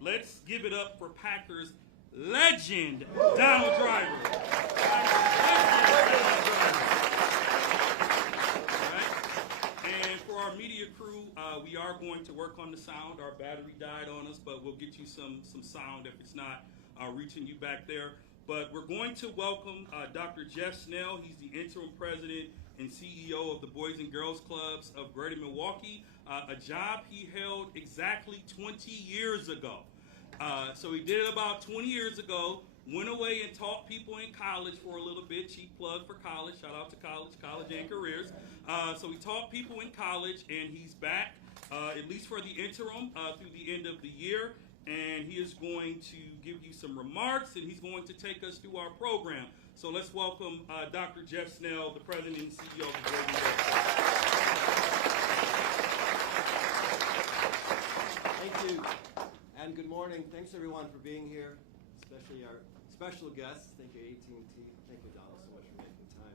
let's give it up for Packers legend Donald Driver. And for our media crew, we are going to work on the sound. Our battery died on us, but we'll get you some sound if it's not reaching you back there. But we're going to welcome Dr. Jeff Snell. He's the interim president and CEO of the Boys and Girls Clubs of Greater Milwaukee, a job he held exactly 20 years ago. So he did it about 20 years ago, went away and taught people in college for a little bit. Cheap plug for college. Shout out to college and careers. So he taught people in college, and he's back, at least for the interim, through the end of the year. And he is going to give you some remarks, and he's going to take us through our program. So let's welcome Dr. Jeff Snell, the president and CEO of the Boys and Girls Club. Thank you, and good morning. Thanks everyone for being here, especially our special guests. Thank you, AT&T. Thank you, Donald, so much for making time.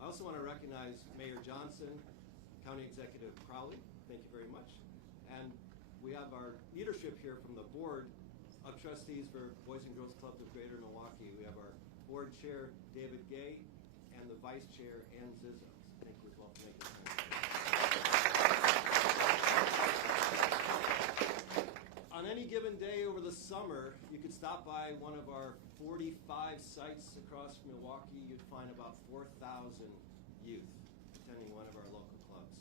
I also want to recognize Mayor Johnson, County Executive Crowley. Thank you very much. And we have our leadership here from the Board of Trustees for Boys and Girls Clubs of Greater Milwaukee. We have our Board Chair, David Gay, and the Vice Chair, Ann Zizzo. Thank you as well for making time. On any given day over the summer, you could stop by one of our 45 sites across Milwaukee. You'd find about 4,000 youth attending one of our local clubs.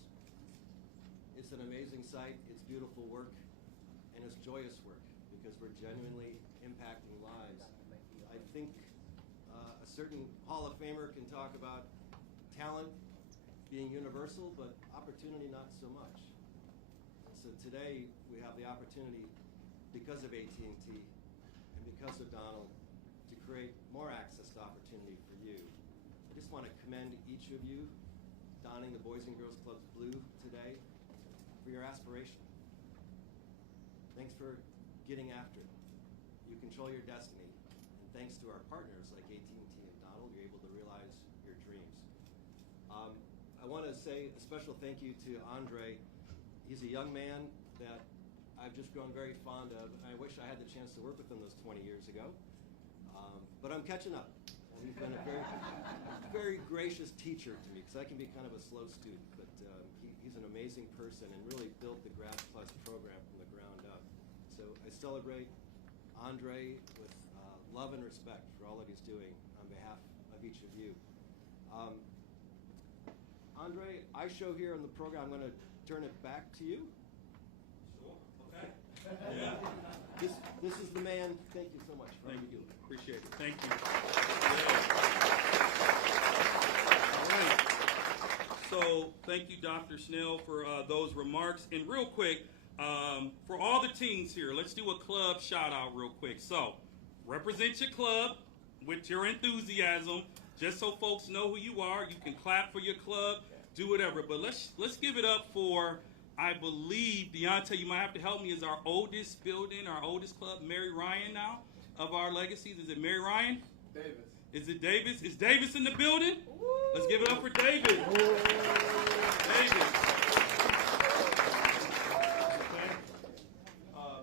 It's an amazing site, it's beautiful work, and it's joyous work because we're genuinely impacting lives. I think a certain Hall of Famer can talk about talent being universal, but opportunity not so much. So today we have the opportunity, because of AT&T and because of Donald, to create more access to opportunity for you. I just want to commend each of you donning the Boys and Girls Clubs blue today for your aspiration. Thanks for getting after it. You control your destiny, and thanks to our partners like AT&T and Donald, you're able to realize your dreams. I want to say a special thank you to Andre. He's a young man that I've just grown very fond of, and I wish I had the chance to work with him those 20 years ago. But I'm catching up. And he's been a very gracious teacher to me, because I can be kind of a slow student, but he's an amazing person and really built the Grad Plus program from the ground up. So I celebrate Andre with love and respect for all that he's doing on behalf of each of you. Andre, I show here on the program, I'm going to turn it back to you. Sure, okay. Yeah. This is the man. Thank you so much. Thank you. Appreciate it. Thank you. Yeah. All right. So thank you, Dr. Snell, for those remarks. And real quick, for all the teams here, let's do a club shout out real quick. So represent your club with your enthusiasm, just so folks know who you are. You can clap for your club, do whatever. But let's give it up for, I believe, Deontay, you might have to help me, is our oldest building, our oldest club, Mary Ryan now, of our legacies. Is it Mary Ryan? Davis. Is it Davis? Is Davis in the building? Woo! Let's give it up for Davis. Davis. Okay.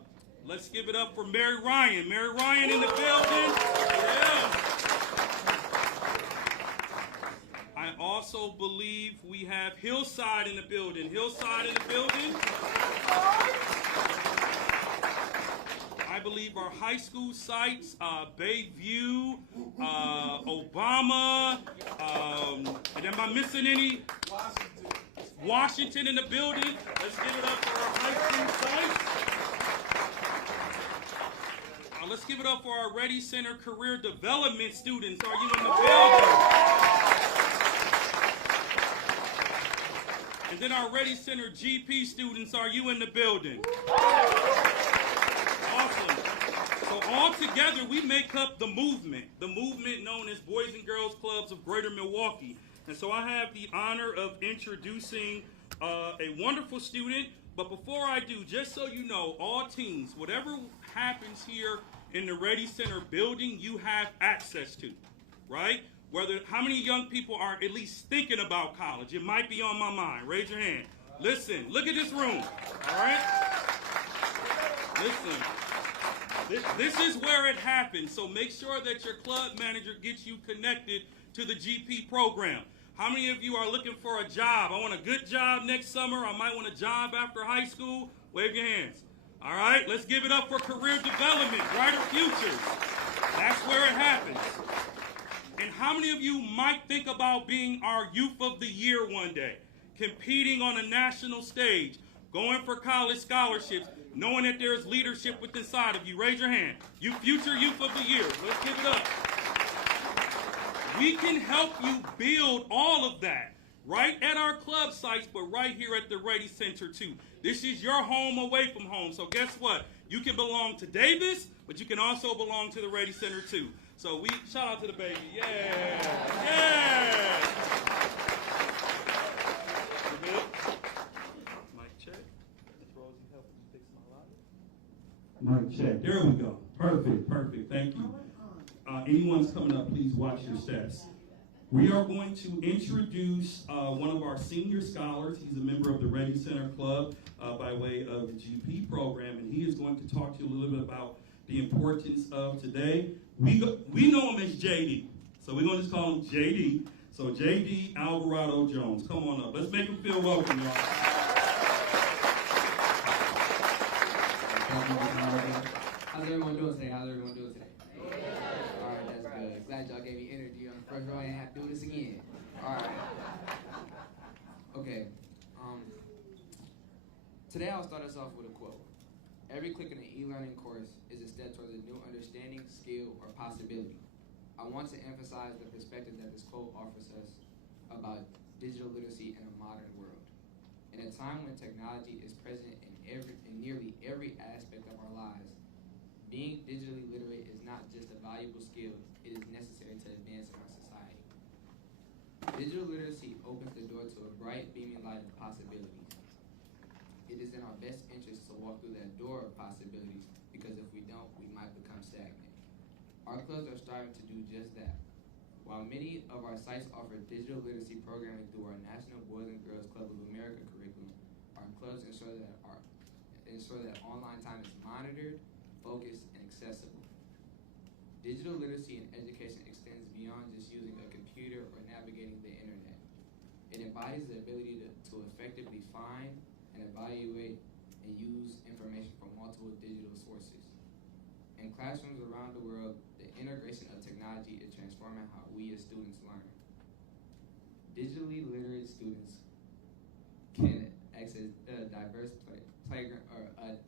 Let's give it up for Mary Ryan. Mary Ryan in the building. Yeah. I also believe we have Hillside in the building. Hillside in the building. I believe our high school sites, Bayview, Obama, and am I missing any? Washington in the building. Let's give it up for our high school sites. Let's give it up for our Ready Center Career Development students. Are you in the building? And then our Ready Center GP students, are you in the building? Awesome. So all together, we make up the movement known as Boys and Girls Clubs of Greater Milwaukee. And so I have the honor of introducing a wonderful student. But before I do, just so you know, all teams, whatever happens here in the Ready Center building, you have access to, right? How many young people are at least thinking about college? It might be on my mind. Raise your hand. Listen, look at this room, all right? Listen, this is where it happens. So make sure that your club manager gets you connected to the GP program. How many of you are looking for a job? I want a good job next summer. I might want a job after high school. Wave your hands. All right, let's give it up for career development, brighter futures. That's where it happens. And how many of you might think about being our Youth of the Year one day, competing on a national stage, going for college scholarships, knowing that there's leadership within inside of you? Raise your hand. You future Youth of the Year. Let's give it up. We can help you build all of that right at our club sites, but right here at the Ready Center too. This is your home away from home. So guess what? You can belong to Davis, but you can also belong to the Ready Center too. So we shout out to the baby. Yeah. Yeah. You good? Mic check. Rosie helping me fix my light. Mic check. There we go. Perfect. Perfect. Thank you. Anyone's coming up, please watch your steps. We are going to introduce one of our senior scholars. He's a member of the Ready Center Club by way of the GP program, and he is going to talk to you a little bit about the importance of today. We know him as JD, so we're going to just call him JD. So JD Alvarado Jones, come on up. Let's make him feel welcome, y'all. How's everyone doing today? All right, that's good. Glad y'all gave me energy on the first row. I didn't have to do this again. All right. Okay. Today I'll start us off with a quote. Every click in an e-learning course is a step towards a new understanding, skill, or possibility. I want to emphasize the perspective that this quote offers us about digital literacy in a modern world. In a time when technology is present in nearly every aspect of our lives, being digitally literate is not just a valuable skill, it is necessary to advance in our society. Digital literacy opens the door to a bright, beaming light of possibilities. It is in our best interest to walk through that door of possibilities, because if we don't, we might become stagnant. Our clubs are striving to do just that. While many of our sites offer digital literacy programming through our National Boys and Girls Club of America curriculum, our clubs ensure that online time is monitored, focused, and accessible. Digital literacy in education extends beyond just using a computer or navigating the internet. It embodies the ability to effectively find and evaluate and use information from multiple digital sources. In classrooms around the world, the integration of technology is transforming how we as students learn. Digitally literate students can access a diverse playground of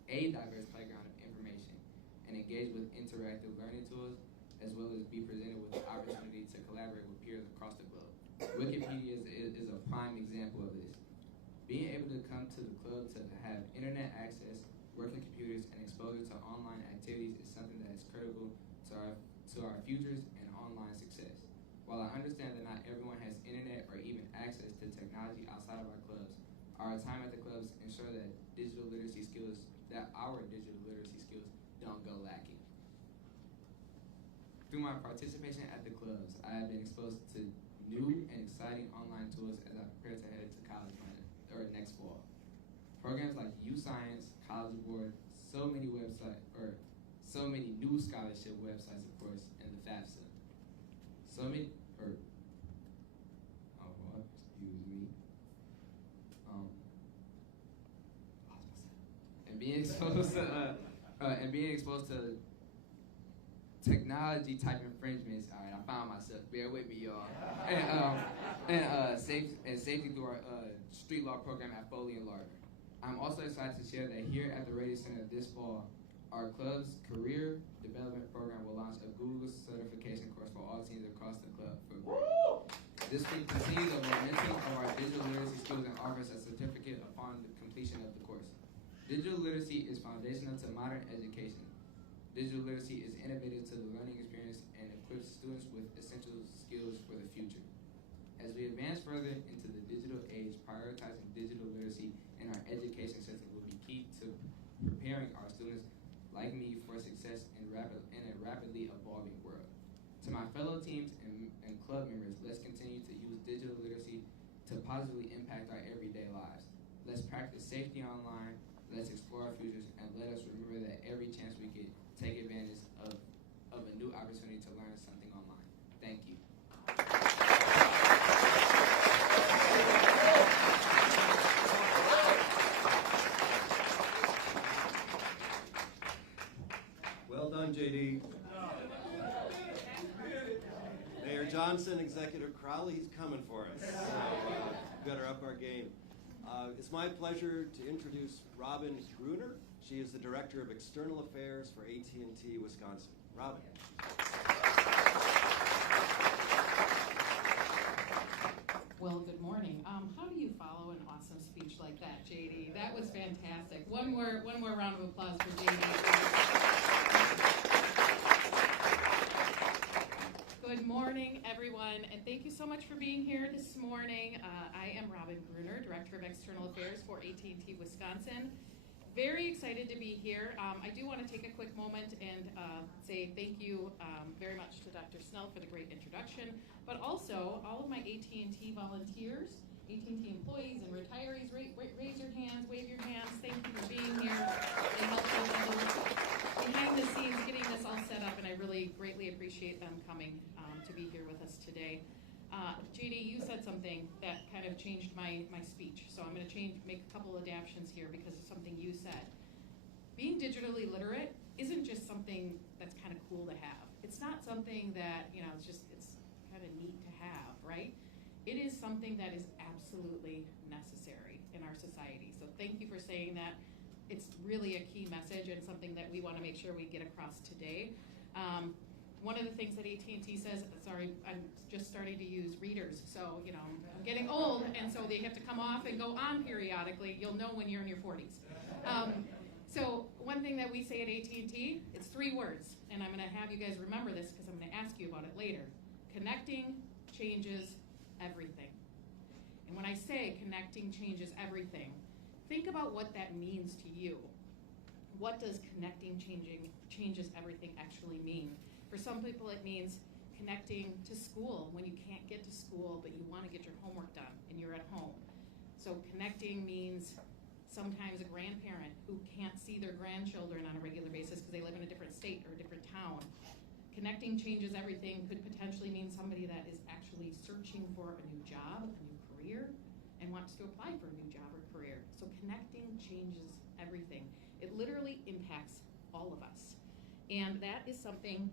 information and engage with interactive learning tools, as well as be presented with the opportunity to collaborate with peers across the globe. Wikipedia is a prime example of this. Being able to come to the club to have internet access, working computers, and exposure to online activities is something that is critical to our futures and online success. While I understand that not everyone has internet or even access to technology outside of our clubs, our time at the clubs ensure that our digital literacy skills don't go lacking. Through my participation at the clubs, I have been exposed to new and exciting online tools as I prepare to head to college next fall. Programs like U-Science, College Board, so many new scholarship websites, of course, and the FAFSA. And being exposed to technology type infringements. All right, I found myself. Bear with me, y'all. And safety through our street law program at Foley and Lardner. I'm also excited to share that here at the Radio Center this fall, our club's career development program will launch a Google certification course for all teams across the club. This will continue the momentum of our digital literacy skills and offers a certificate upon the completion of the course. Digital literacy is foundational to modern education. Digital literacy is innovative to the learning experience and equips students with essential skills for the future. As we advance further into the digital age, prioritizing digital literacy in our education system will be key to preparing our students like me for success in a rapidly evolving world. To my fellow teams and club members, let's continue to use digital literacy to positively impact our everyday lives. Let's practice safety online, Let's explore our futures, and let us remember that every chance we get, take advantage of a new opportunity to learn something online. Thank you. Well done, JD. Mayor Johnson, Executive Crowley, he's coming for us. So better up our game. It's my pleasure to introduce Robin Gruner. She is the Director of External Affairs for AT&T Wisconsin. Robin. Well, good morning. How do you follow an awesome speech like that, JD? That was fantastic. One more round of applause for JD. Good morning, everyone, and thank you so much for being here this morning. I am Robin Gruner, Director of External Affairs for AT&T Wisconsin. Very excited to be here. I do want to take a quick moment and say thank you very much to Dr. Snell for the great introduction, but also all of my AT&T volunteers, AT&T employees and retirees. Raise your hands, wave your hands. Thank you for being here and helping behind the scenes getting this all set up, and I really greatly appreciate them coming to be here with us today. JD, you said something that kind of changed my speech, so I'm going to make a couple adaptations here because of something you said. Being digitally literate isn't just something that's kind of cool to have. It's not something that, it's kind of neat to have, right? It is something that is absolutely necessary in our society. So thank you for saying that. It's really a key message and something that we want to make sure we get across today. One of the things that AT&T says, sorry, I'm just starting to use readers, so I'm getting old, and so they have to come off and go on periodically. You'll know when you're in your 40s. So one thing that we say at AT&T, it's 3 words, and I'm going to have you guys remember this because I'm going to ask you about it later. Connecting changes everything. And when I say connecting changes everything, think about what that means to you. What does connecting changes everything actually mean? For some people it means connecting to school when you can't get to school but you want to get your homework done and you're at home. So connecting means sometimes a grandparent who can't see their grandchildren on a regular basis because they live in a different state or a different town. Connecting changes everything could potentially mean somebody that is actually searching for a new job, a new career, and wants to apply for a new job or career. So connecting changes everything. It literally impacts all of us. And that is something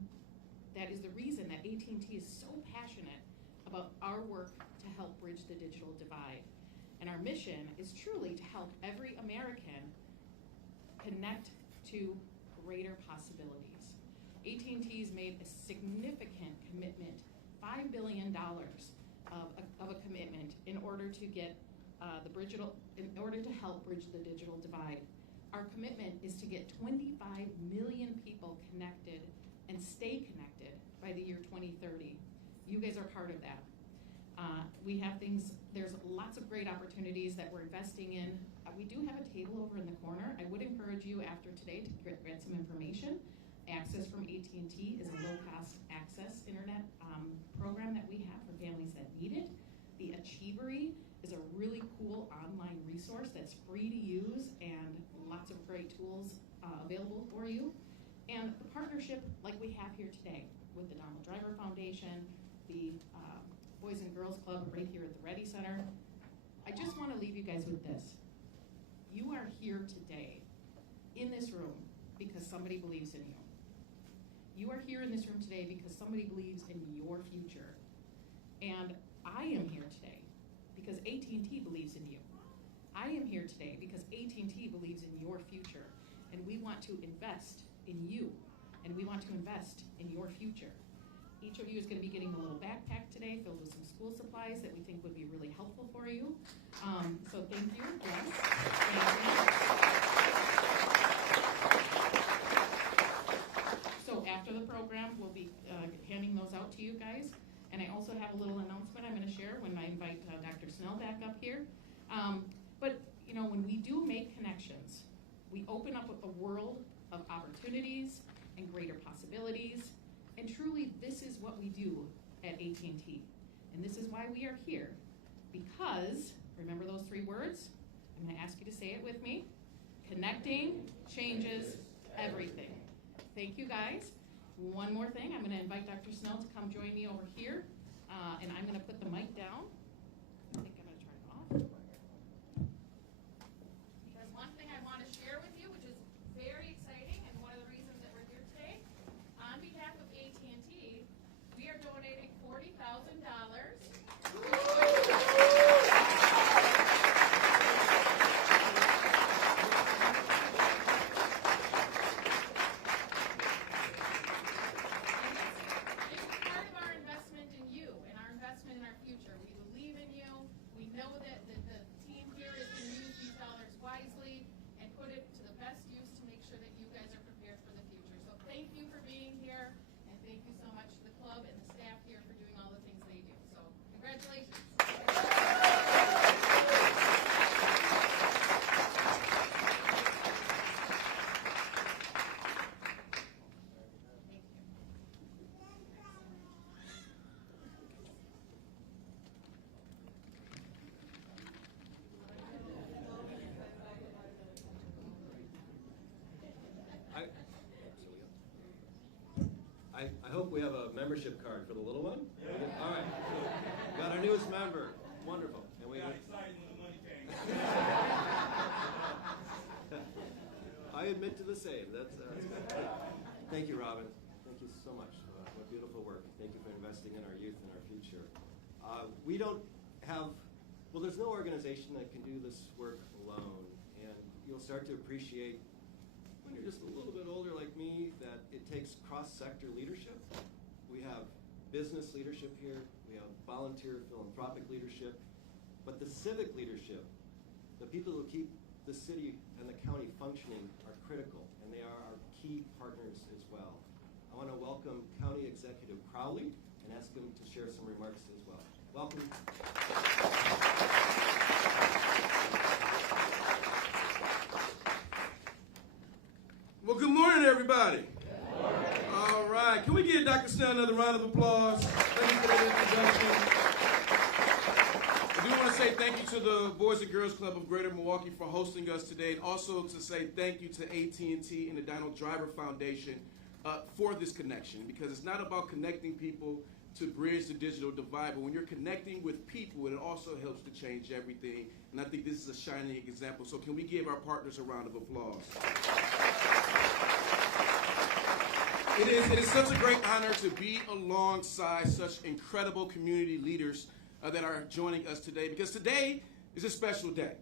that is the reason that AT&T is so passionate about our work to help bridge the digital divide. And our mission is truly to help every American connect to greater possibilities. AT&T's made a significant commitment, $5 billion of a commitment in order to get in order to help bridge the digital divide. Our commitment is to get 25 million people connected and stay connected by the year 2030. You guys are part of that. We have things, there's lots of great opportunities that we're investing in. We do have a table over in the corner. I would encourage you after today to get some information. Access from AT&T is a low-cost access internet program that we have for families that need it. The Achievery is a really cool online resource that's free to use and lots of great tools available for you. And the partnership like we have here today with the Donald Driver Foundation, the Boys and Girls Club right here at the Ready Center. I just want to leave you guys with this. You are here today in this room because somebody believes in you. You are here in this room today because somebody believes in your future. And I am here today because AT&T believes in you. I am here today because AT&T believes in your future. And we want to invest in you. And we want to invest in your future. Each of you is going to be getting a little backpack today filled with some school supplies that we think would be really helpful for you. So thank you. Yes. So after the program, we'll be handing those out to you guys. And I also have a little announcement I'm going to share when I invite Dr. Snell back up here. But when we do make connections, we open up a world of opportunities and greater possibilities. And truly, this is what we do at AT&T. And this is why we are here. Because, remember those 3 words? I'm going to ask you to say it with me. Connecting changes everything. Thank you, guys. One more thing, I'm going to invite Dr. Snell to come join me over here, and I'm going to put the mic down. I think I'm going to turn it off. Because one thing I want to share with you, which is very exciting, and one of the reasons that we're here today, on behalf of AT&T, we are donating $40,000. I hope we have a membership card for the little one. Yeah. All right. So, got our newest member. Wonderful. And we got excited when the money came. I admit to the same. That's thank you, Robin. Thank you so much. What beautiful work. Thank you for investing in our youth and our future. We don't have, well, there's no organization that can do this work alone. And you'll start to appreciate when you're just a little bit older like me, that it takes cross-sector leadership. We have business leadership here, we have volunteer philanthropic leadership, but the civic leadership, the people who keep the city and the county functioning are critical, and they are our key partners as well. I want to welcome County Executive Crowley and ask him to share some remarks as well. Welcome. Well, good morning, everybody. Good morning. All right. Can we give Dr. Snell another round of applause? Thank you for that introduction. I do want to say thank you to the Boys and Girls Club of Greater Milwaukee for hosting us today, and also to say thank you to AT&T and the Donald Driver Foundation for this connection, because it's not about connecting people to bridge the digital divide, but when you're connecting with people, it also helps to change everything, and I think this is a shining example. So can we give our partners a round of applause? It is such a great honor to be alongside such incredible community leaders that are joining us today, because today is a special day.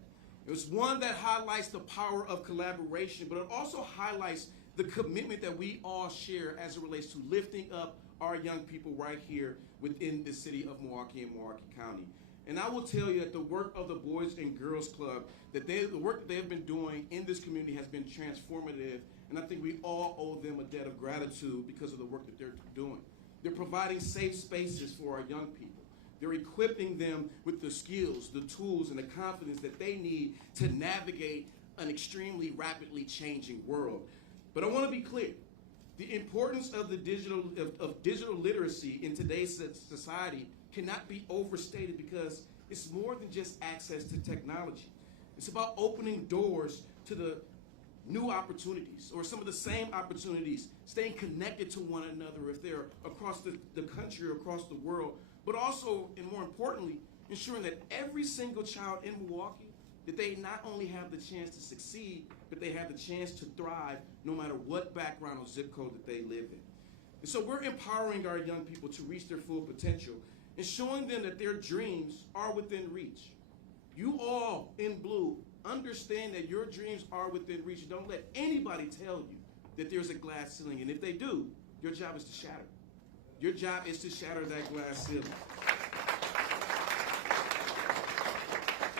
It's one that highlights the power of collaboration, but it also highlights the commitment that we all share as it relates to lifting up our young people right here within the city of Milwaukee and Milwaukee County. And I will tell you that the work of the Boys and Girls Club, the work that they have been doing in this community has been transformative, and I think we all owe them a debt of gratitude because of the work that they're doing. They're providing safe spaces for our young people. They're equipping them with the skills, the tools, and the confidence that they need to navigate an extremely rapidly changing world. But I want to be clear. The importance of the digital literacy in today's society cannot be overstated, because it's more than just access to technology. It's about opening doors to the new opportunities, or some of the same opportunities, staying connected to one another if they're across the country or across the world, but also, and more importantly, ensuring that every single child in Milwaukee, that they not only have the chance to succeed, but they have the chance to thrive no matter what background or zip code that they live in. And so we're empowering our young people to reach their full potential and showing them that their dreams are within reach. You all in blue understand that your dreams are within reach. Don't let anybody tell you that there's a glass ceiling, and if they do, your job is to shatter. Your job is to shatter that glass ceiling.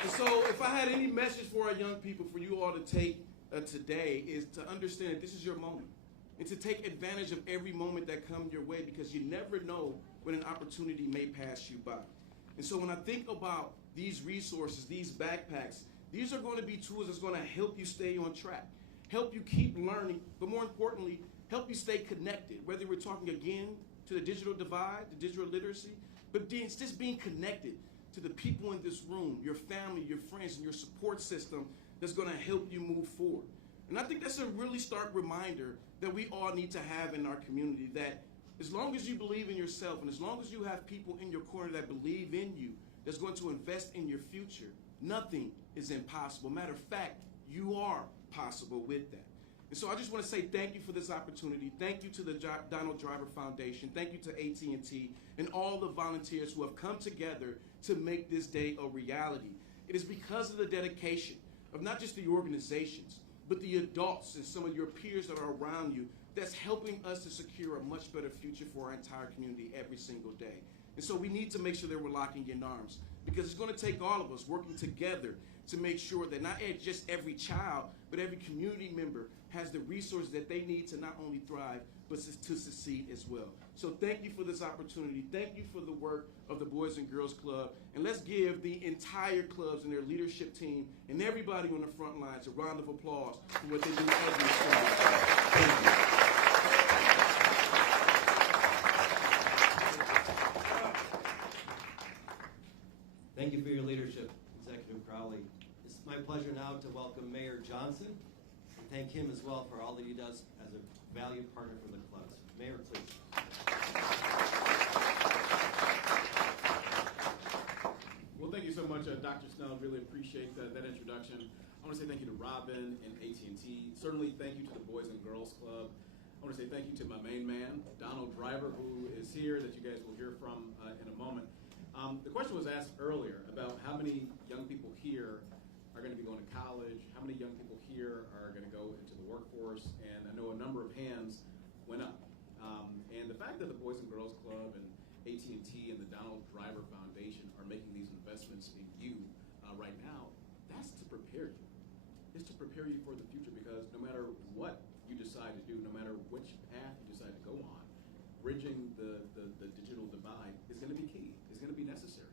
And so if I had any message for our young people, for you all to take today, is to understand that this is your moment, and to take advantage of every moment that comes your way, because you never know when an opportunity may pass you by. And so when I think about these resources, these backpacks, these are going to be tools that's going to help you stay on track, help you keep learning, but more importantly, help you stay connected, whether we're talking again to the digital divide, the digital literacy, but it's just being connected to the people in this room, your family, your friends, and your support system that's going to help you move forward. And I think that's a really stark reminder that we all need to have in our community, that as long as you believe in yourself and as long as you have people in your corner that believe in you, that's going to invest in your future, nothing is impossible. Matter of fact, you are possible with that. And so I just want to say thank you for this opportunity. Thank you to the Donald Driver Foundation. Thank you to AT&T and all the volunteers who have come together to make this day a reality. It is because of the dedication of not just the organizations, but the adults and some of your peers that are around you that's helping us to secure a much better future for our entire community every single day. And so we need to make sure that we're locking in arms, because it's going to take all of us working together to make sure that not just every child, but every community member has the resources that they need to not only thrive, but to succeed as well. So thank you for this opportunity. Thank you for the work of the Boys and Girls Club. And let's give the entire clubs and their leadership team and everybody on the front lines a round of applause for what they do every single day. Thank you. Thank you for your leadership, Executive Crowley. It's my pleasure now to welcome Mayor Johnson and thank him as well for all that he does as a valued partner for the clubs. Mayor, please. Well, thank you so much, Dr. Snell. Really appreciate that introduction. I want to say thank you to Robin and AT&T. Certainly thank you to the Boys and Girls Club. I want to say thank you to my main man, Donald Driver, who is here, that you guys will hear from in a moment. The question was asked earlier about how many young people here are going to be going to college, how many young people here are going to go into the workforce, and I know a number of hands went up. And the fact that the Boys and Girls Club and AT&T and the Donald Driver Foundation are making these investments in you right now, that's to prepare you. It's to prepare you for the future, because no matter what you decide to do, no matter which path you decide to go on, bridging the digital divide is going to be key, is going to be necessary.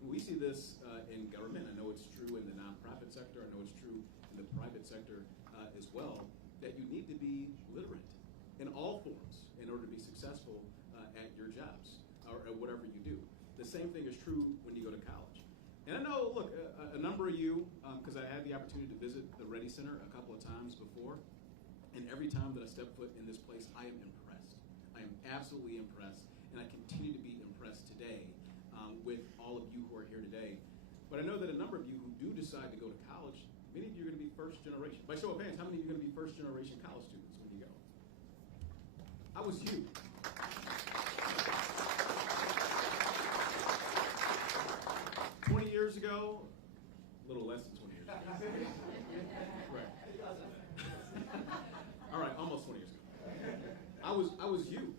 And we see this in government. I know it's true in the nonprofit sector. I know it's true in the private sector as well, that you need to be literate in all forms in order to be successful at your jobs or at whatever you do. The same thing is true when you go to college. And I know, look, a number of you, because I had the opportunity to visit the Ready Center a couple of times before, and every time that I step foot in this place, I am impressed. I am absolutely impressed, and I continue to be impressed today with all of you who are here today. But I know that a number of you who do decide to go to college, many of you are going to be first generation. By show of hands, how many of you are going to be first generation college students when you go? I was you. 20 years ago, a little less than 20 years ago. Right. All right, almost 20 years ago. I was you.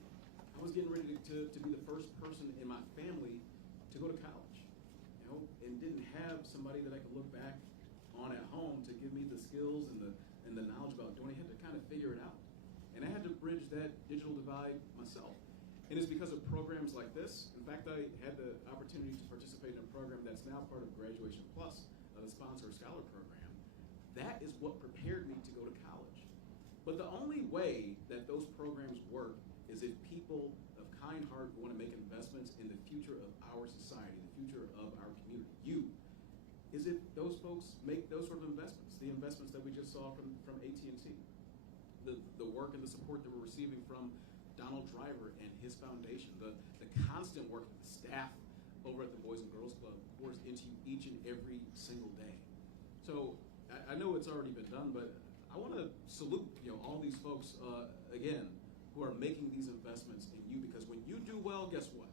I was getting ready to be the first person in my family to go to college, and didn't have somebody that I could look back on at home to give me the skills and the knowledge about doing it. I had to kind of figure it out. And I had to bridge that digital divide myself. And it's because of programs like this. In fact, I had the opportunity to participate in a program that's now part of Graduation Plus, the Sponsor Scholar Program. That is what prepared me to go to college. But the only way that those programs work is if people of kind heart want to make investments in the future of our society, the future of our community. Is if those folks make those sort of investments, the investments that we just saw from AT&T, the work and the support that we're receiving from Donald Driver and his foundation, the constant work of the staff over at the Boys and Girls Club pours into you each and every single day. So I know it's already been done, but I want to salute all these folks again who are making these investments in you, because when you do well, guess what?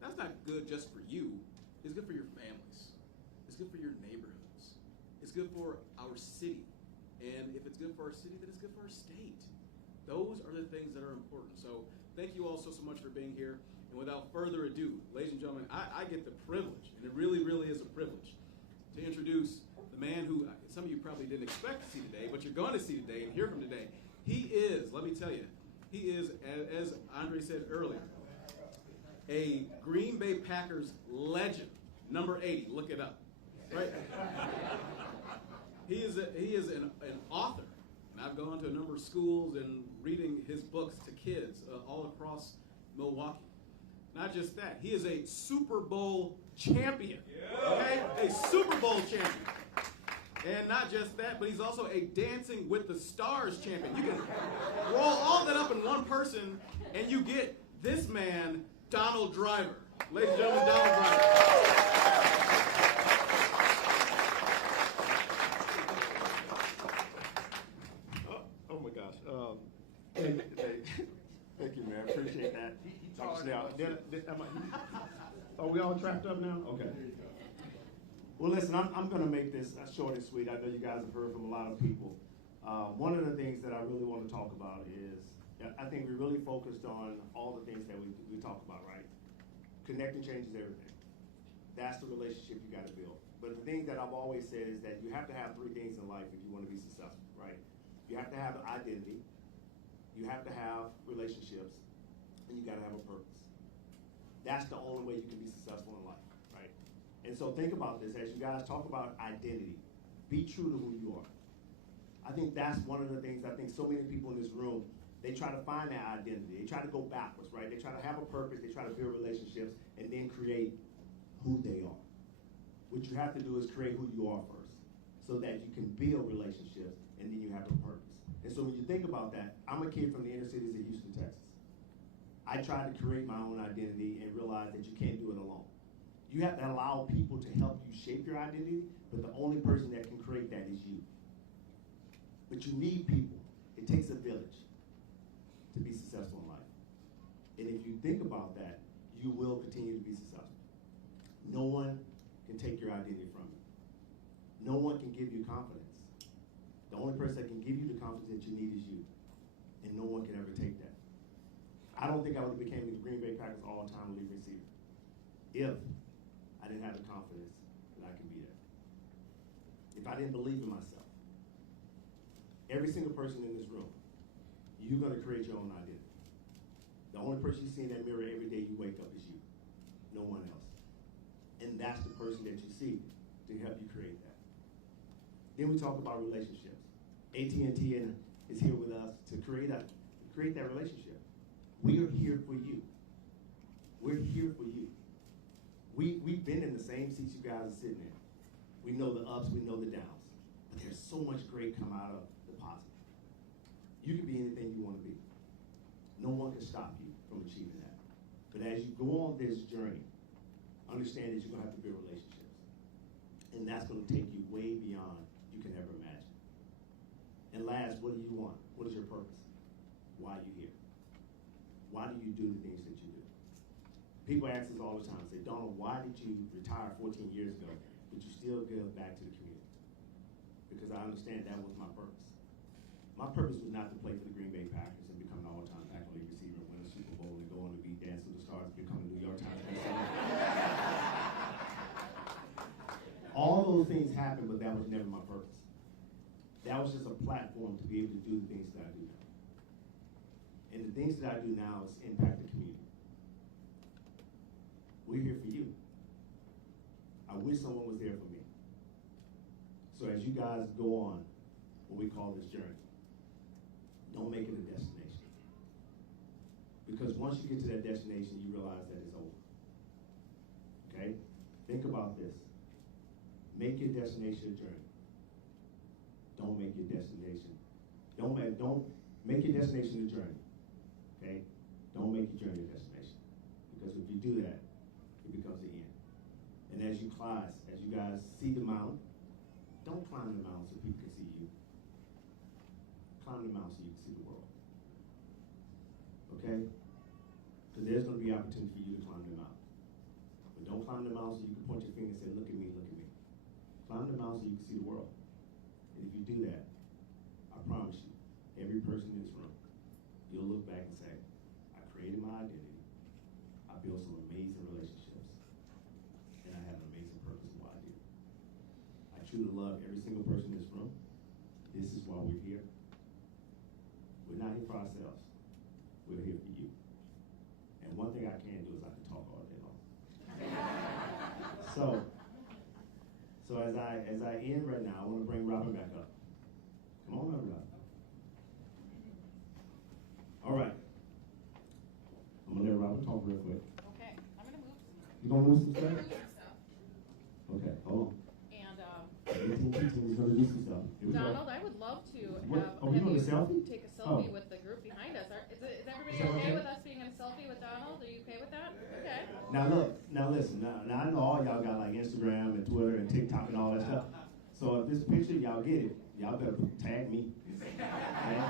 That's not good just for you. It's good for your families. It's good for your neighborhoods. It's good for our city. And if it's good for our city, then it's good for our state. Those are the things that are important. So thank you all so much for being here. And without further ado, ladies and gentlemen, I get the privilege, and it really, really is a privilege, to introduce the man who some of you probably didn't expect to see today, but you're going to see today and hear from today. He is, let me tell you, he is, as Andre said earlier, a Green Bay Packers legend, number 80. Look it up, right? He is an author, and I've gone to a number of schools and reading his books to kids all across Milwaukee. Not just that, he is a Super Bowl champion. Okay, a Super Bowl champion. And And not just that, but he's also a Dancing with the Stars champion. You can roll all that up in one person, and you get this man, Donald Driver. Ladies and gentlemen, Donald Driver. Oh my gosh. Thank you, man. Appreciate that. Are we all trapped up now? Okay. Well, listen, I'm going to make this short and sweet. I know you guys have heard from a lot of people. One of the things that I really want to talk about is, I think we really focused on all the things that we talk about, right? Connecting changes everything. That's the relationship you got to build. But the thing that I've always said is that you have to have three things in life if you want to be successful, right? You have to have an identity, you have to have relationships, and you got to have a purpose. That's the only way you can be successful in life, right? And so think about this as you guys talk about identity. Be true to who you are. I think that's one of the things I think so many people in this room, they try to find that identity. They try to go backwards, right? They try to have a purpose, they try to build relationships, and then create who they are. What you have to do is create who you are first, so that you can build relationships, and then you have a purpose. And so when you think about that, I'm a kid from the inner cities of Houston, Texas. I tried to create my own identity and realized that you can't do it alone. You have to allow people to help you shape your identity, but the only person that can create that is you. But you need people. It takes a village to be successful in life. And if you think about that, you will continue to be successful. No one can take your identity from you. No one can give you confidence. The only person that can give you the confidence that you need is you. And no one can ever take that. I don't think I would have became the Green Bay Packers all-time lead receiver if I didn't have the confidence that I can be there. If I didn't believe in myself. Every single person in this room, you're going to create your own identity. The only person you see in that mirror every day you wake up is you, no one else. And that's the person that you see to help you create that. Then we talk about relationships. AT&T is here with us to create that relationship. We are here for you. We're here for you. We've been in the same seats you guys are sitting in. We know the ups, we know the downs. But there's so much great come out of the positive. You can be anything you want to be. No one can stop you from achieving that. But as you go on this journey, understand that you're going to have to build relationships. And that's going to take you way beyond you can ever imagine. And last, what do you want? What is your purpose? Why are you here? Why do you do the things that you do? People ask us all the time, say, Donald, why did you retire 14 years ago, but you still give back to the community? Because I understand that was my purpose. My purpose was not to play for the Green Bay Packers and become an all-time Packer league receiver, win a Super Bowl, and go on to be Dance with the Stars, become a New York Times bestseller. All those things happened, but that was never my purpose. That was just a platform to be able to do the things that I do now. And the things that I do now is impact the community. We're here for you. I wish someone was there for me. So as you guys go on what we call this journey, don't make it a destination. Because once you get to that destination, you realize that it's over. Okay? Think about this. Make your destination a journey. Don't make your destination. Don't make your destination a journey. Okay? Don't make your journey a destination. Because if you do that, it becomes the end. And as you guys see the mountain, don't climb the mountain so people can see you. Climb the mountain so you can see the world. Okay? Because there's going to be opportunity for you to climb the mountain. But don't climb the mountain so you can point your finger and say, look at me, look at me. Climb the mountain so you can see the world. And if you do that, I promise you, every person in this room, you'll look back and say, I created my identity, I built some amazing relationships, and I have an amazing purpose in what I do. I truly love every single person in this room. This is why we're here. We're not here for ourselves. We're here for you. And one thing I can do is I can talk all day long. So as I end right now, I want to bring Robin back up. Come on up, Robin. All right. I'm going to let Robin talk real quick. Okay, I'm gonna move some. You going to move some I'm gonna stuff? move some stuff. Okay, hold on. And AT&T team is going to do some a selfie? take a Oh. selfie with the group behind us. Is everybody Is that okay okay? with us being in a selfie with Donald? Are you okay with that? Okay. Now look, now listen, now I know all y'all got like Instagram and Twitter and TikTok and all that stuff. So if this picture, y'all get it, y'all better tag me. Okay?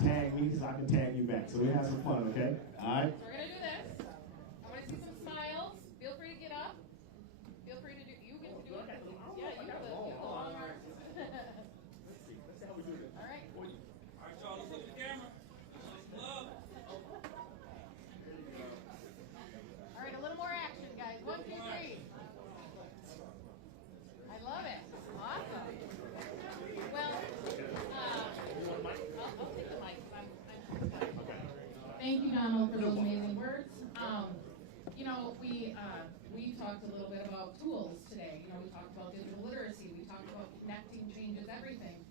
Tag me so I can tag you back. So we have some fun, okay? All right? So we're gonna do this. I want to see some smiles. Feel free to get up. Feel free to do. You get to do it. Yeah, you have the long arms. All right. All right, y'all, let's look at the camera. Love. All right, a little more action, guys. 1, 2, 3. I love it. Awesome. Well, I'll take the mic. Thank you, Donald, for those amazing words. You know, we talked a little bit about tools today. You know, we talked about digital literacy. We talked about connecting changes everything.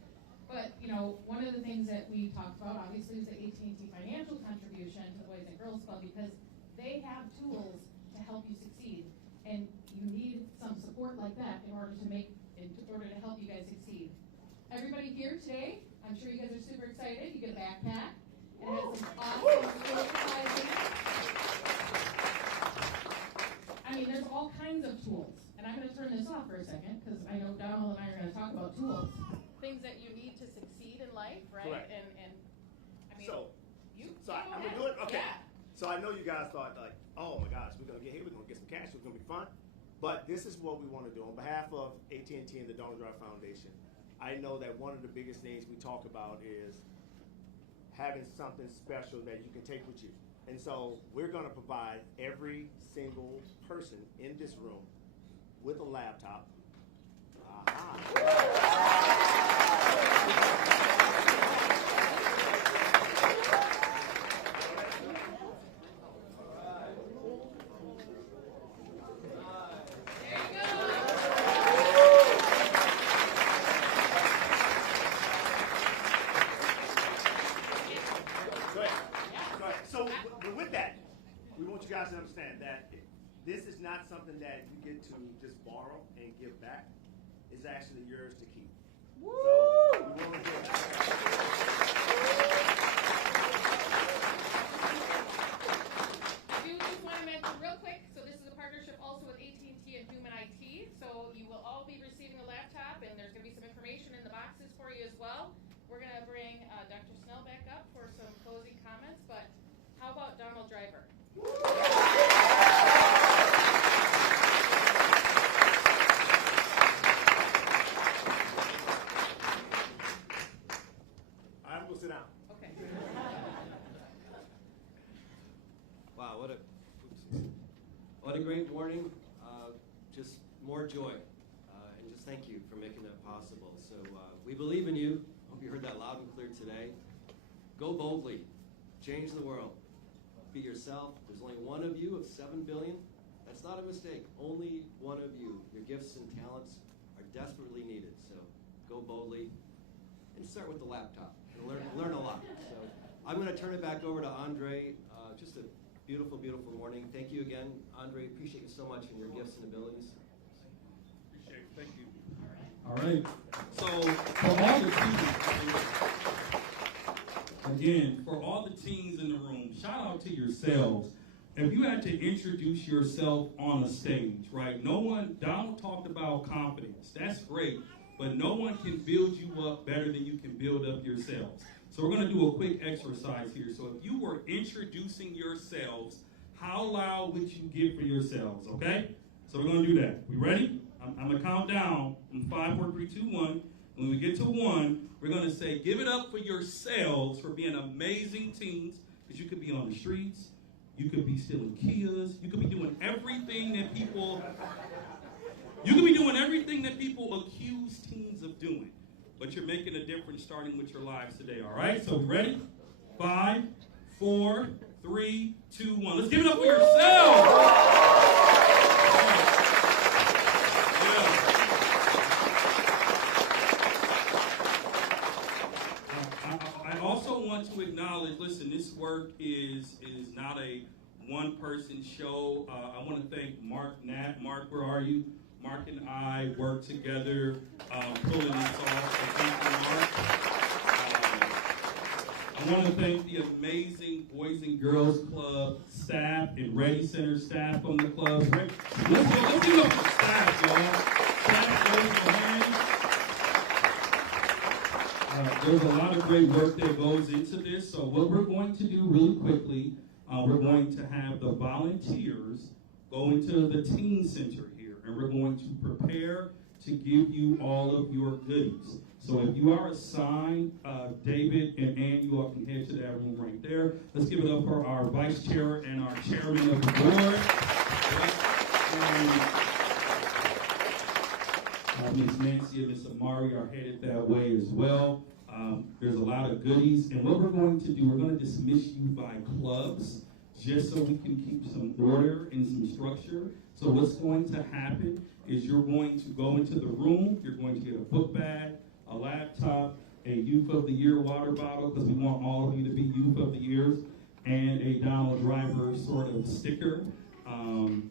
But, you know, one of the things that we talked about, obviously, is the AT&T financial contribution to the Boys and Girls Club, because they have tools to help you succeed. And you need some support like that in order to help you guys succeed. Everybody here today, I'm sure you guys are super excited. You get a backpack. It has some awesome school supplies in it. I mean, there's all kinds of tools. And I'm going to turn this off for a second, because I know Donald and I are going to talk about tools. Things that you need to succeed in life, right? Correct. And I mean, So go I'm ahead. gonna do it? Okay. Yeah. So I know you guys thought like, oh my gosh, we're gonna get here, we're gonna get some cash, it's gonna be fun. But this is what we want to do. On behalf of AT&T and the Donald Drive Foundation, I know that one of the biggest things we talk about is having something special that you can take with you. And so we're gonna provide every single person in this room with a laptop. So with that, we want you guys to understand that this is not something that you get to just borrow and give back. It's actually yours to keep. Woo! So we want to do that. I do just want to mention real quick, so this is a partnership also with AT&T and Human IT. So you will all be receiving a laptop, and there's going to be some information in the boxes for you as well. We're going to bring Dr. Snell back up for some closing comments, but how about Donald Driver? I'm going to sit down. Okay. Wow, what a great morning. Just more joy. And just thank you for making that possible. So we believe in you. Hope you heard that loud and clear today. Go boldly. Change the world. Be yourself. There's only one of you of 7 billion. That's not a mistake. Only one of you. Your gifts and talents are desperately needed. So go boldly and start with the laptop and learn a lot. So I'm going to turn it back over to Andre. Just a beautiful, beautiful morning. Thank you again, Andre. Appreciate you so much and your gifts and abilities. Appreciate it. Thank you. All right. So for all the teens, again, for all the teens in the room, shout out to yourselves. If you had to introduce yourself on a stage, right? Donald talked about confidence. That's great, but no one can build you up better than you can build up yourselves. So we're going to do a quick exercise here. So if you were introducing yourselves, how loud would you get for yourselves, okay? So we're going to do that. We ready? I'm going to count down from 5, 4, 3, 2, 1. When we get to 1, we're going to say, give it up for yourselves for being amazing teens, because you could be on the streets, you could be stealing Kias, you could be doing everything that people accuse teens of doing. But you're making a difference starting with your lives today, all right? So ready? 5, 4, 3, 2, 1. Let's give it up for yourselves. I also want to acknowledge, listen, this work is not a one-person show. I want to thank Mark Nat. Mark, where are you? Mark and I work together pulling this off. So thank you, Mark. want to thank the amazing Boys and Girls Club staff and Ready Center staff from the club. Let's give it up for staff, y'all. Staff raise your hands. There's a lot of great work that goes into this. So what we're going to do really quickly, we're going to have the volunteers go into the teen center here, and we're going to prepare to give you all of your goodies. So if you are assigned, David and Ann, you all can head to that room right there. Let's give it up for our vice chair and our chairman of the board. Ms. Nancy and Ms. Amari are headed that way as well. There's a lot of goodies. And what we're going to do, we're going to dismiss you by clubs, just so we can keep some order and some structure. So what's going to happen is you're going to go into the room, you're going to get a book bag, a laptop, a Youth of the Year water bottle, because we want all of you to be Youth of the Years, and a Donald Driver sort of sticker to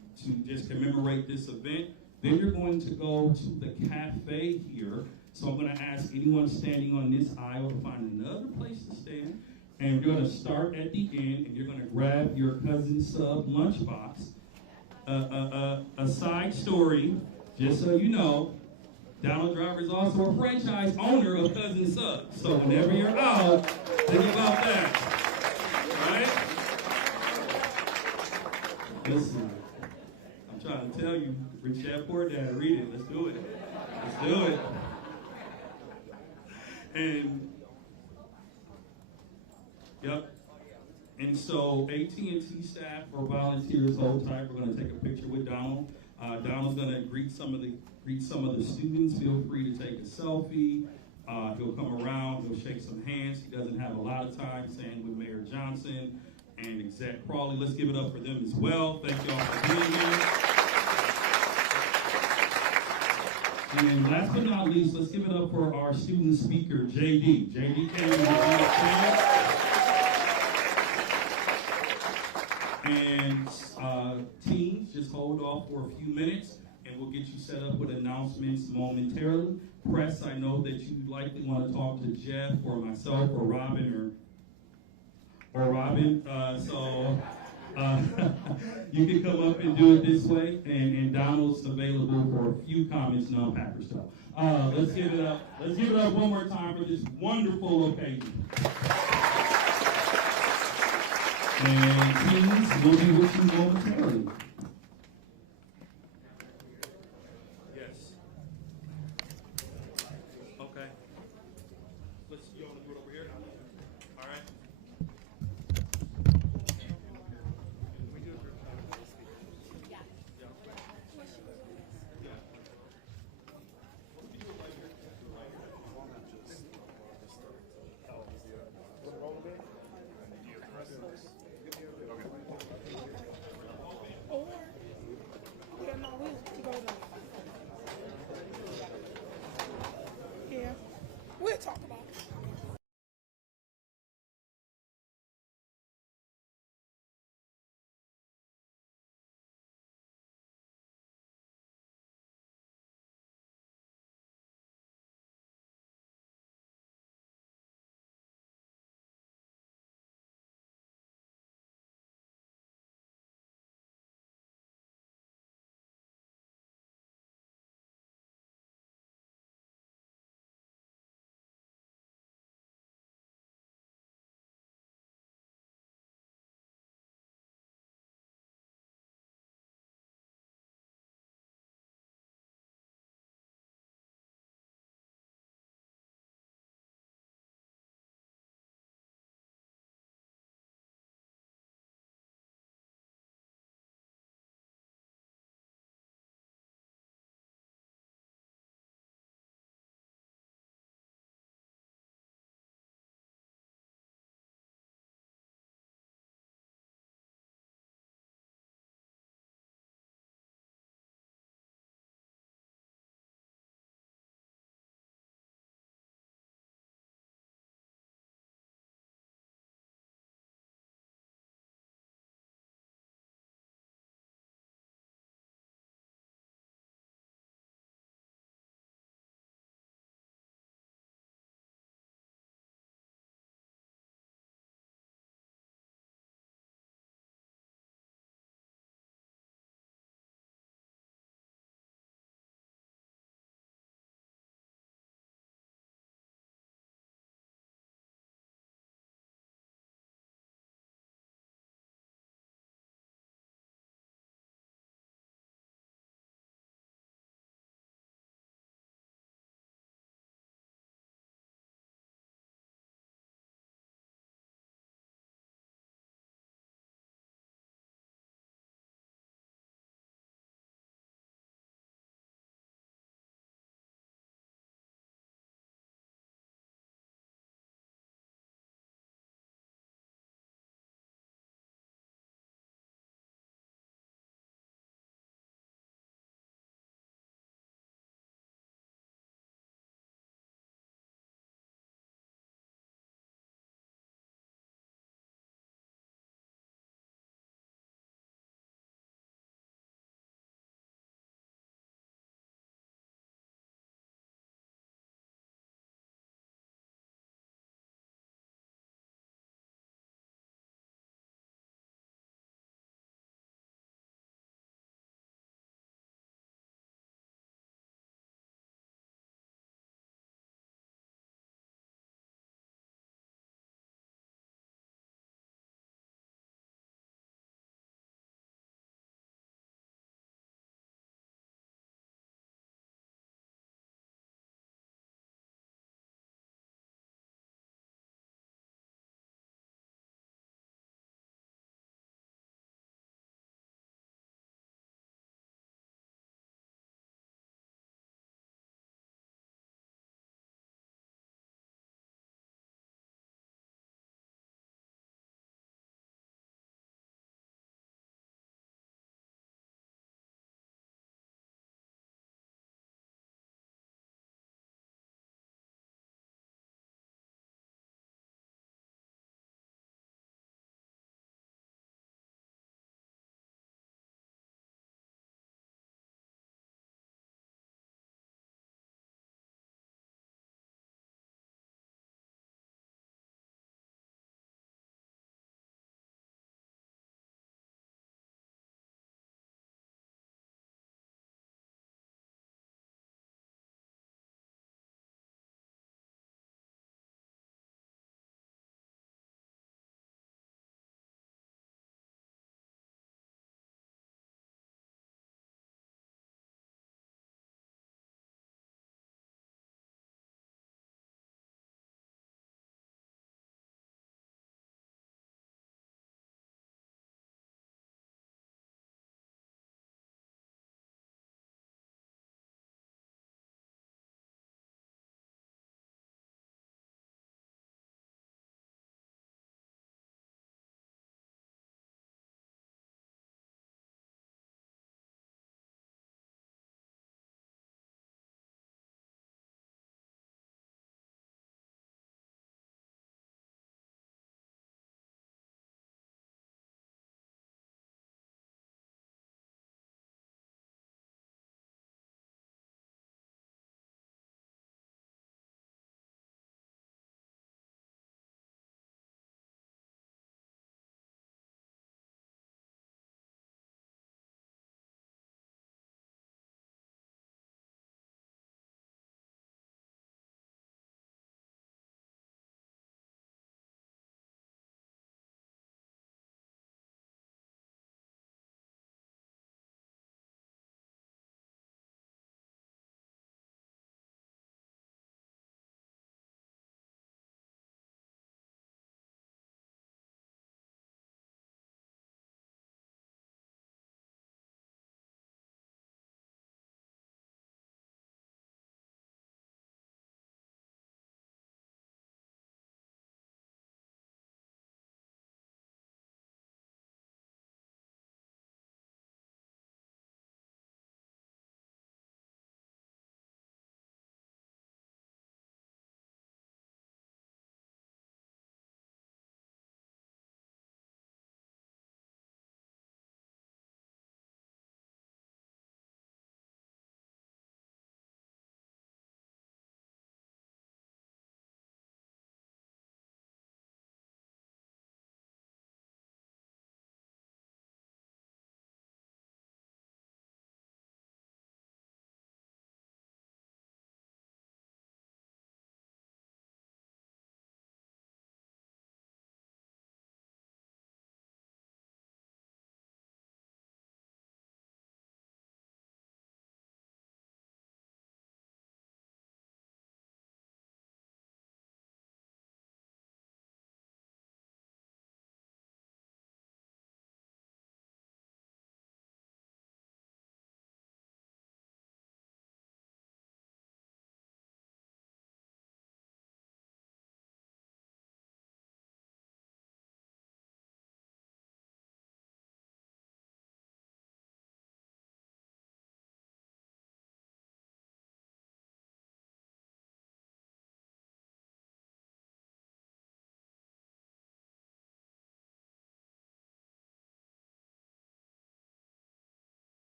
just commemorate this event. Then you're going to go to the cafe here. So I'm going to ask anyone standing on this aisle to find another place to stand. And you're going to start at the end, and you're going to grab your Cousin Sub lunchbox. A side story, just so you know, Donald Driver is also a franchise owner of Cousin Sub. So whenever you're out, think about that. Right? Listen, I'm trying to tell you, Rich Dad, Poor Dad, read it. Let's do it. Let's do it. And, yep. And so AT&T staff or volunteers, hold tight. We're going to take a picture with Donald. Donald's going to greet some of the students. Feel free to take a selfie. He'll come around. He'll shake some hands. He doesn't have a lot of time. Same with Mayor Johnson and Exec Crawley. Let's give it up for them as well. Thank y'all for being here. And last but not least, let's give it up for our student speaker, JD. JD came to and teams, just hold off for a few minutes, and we'll get you set up with announcements momentarily. Press, I know that you likely want to talk to Jeff or myself or Robin or Robin. So you can come up and do it this way, and Donald's available for a few comments and Packer stuff. Let's give it up. Let's give it up one more time for this wonderful occasion. And teams will be with you momentarily.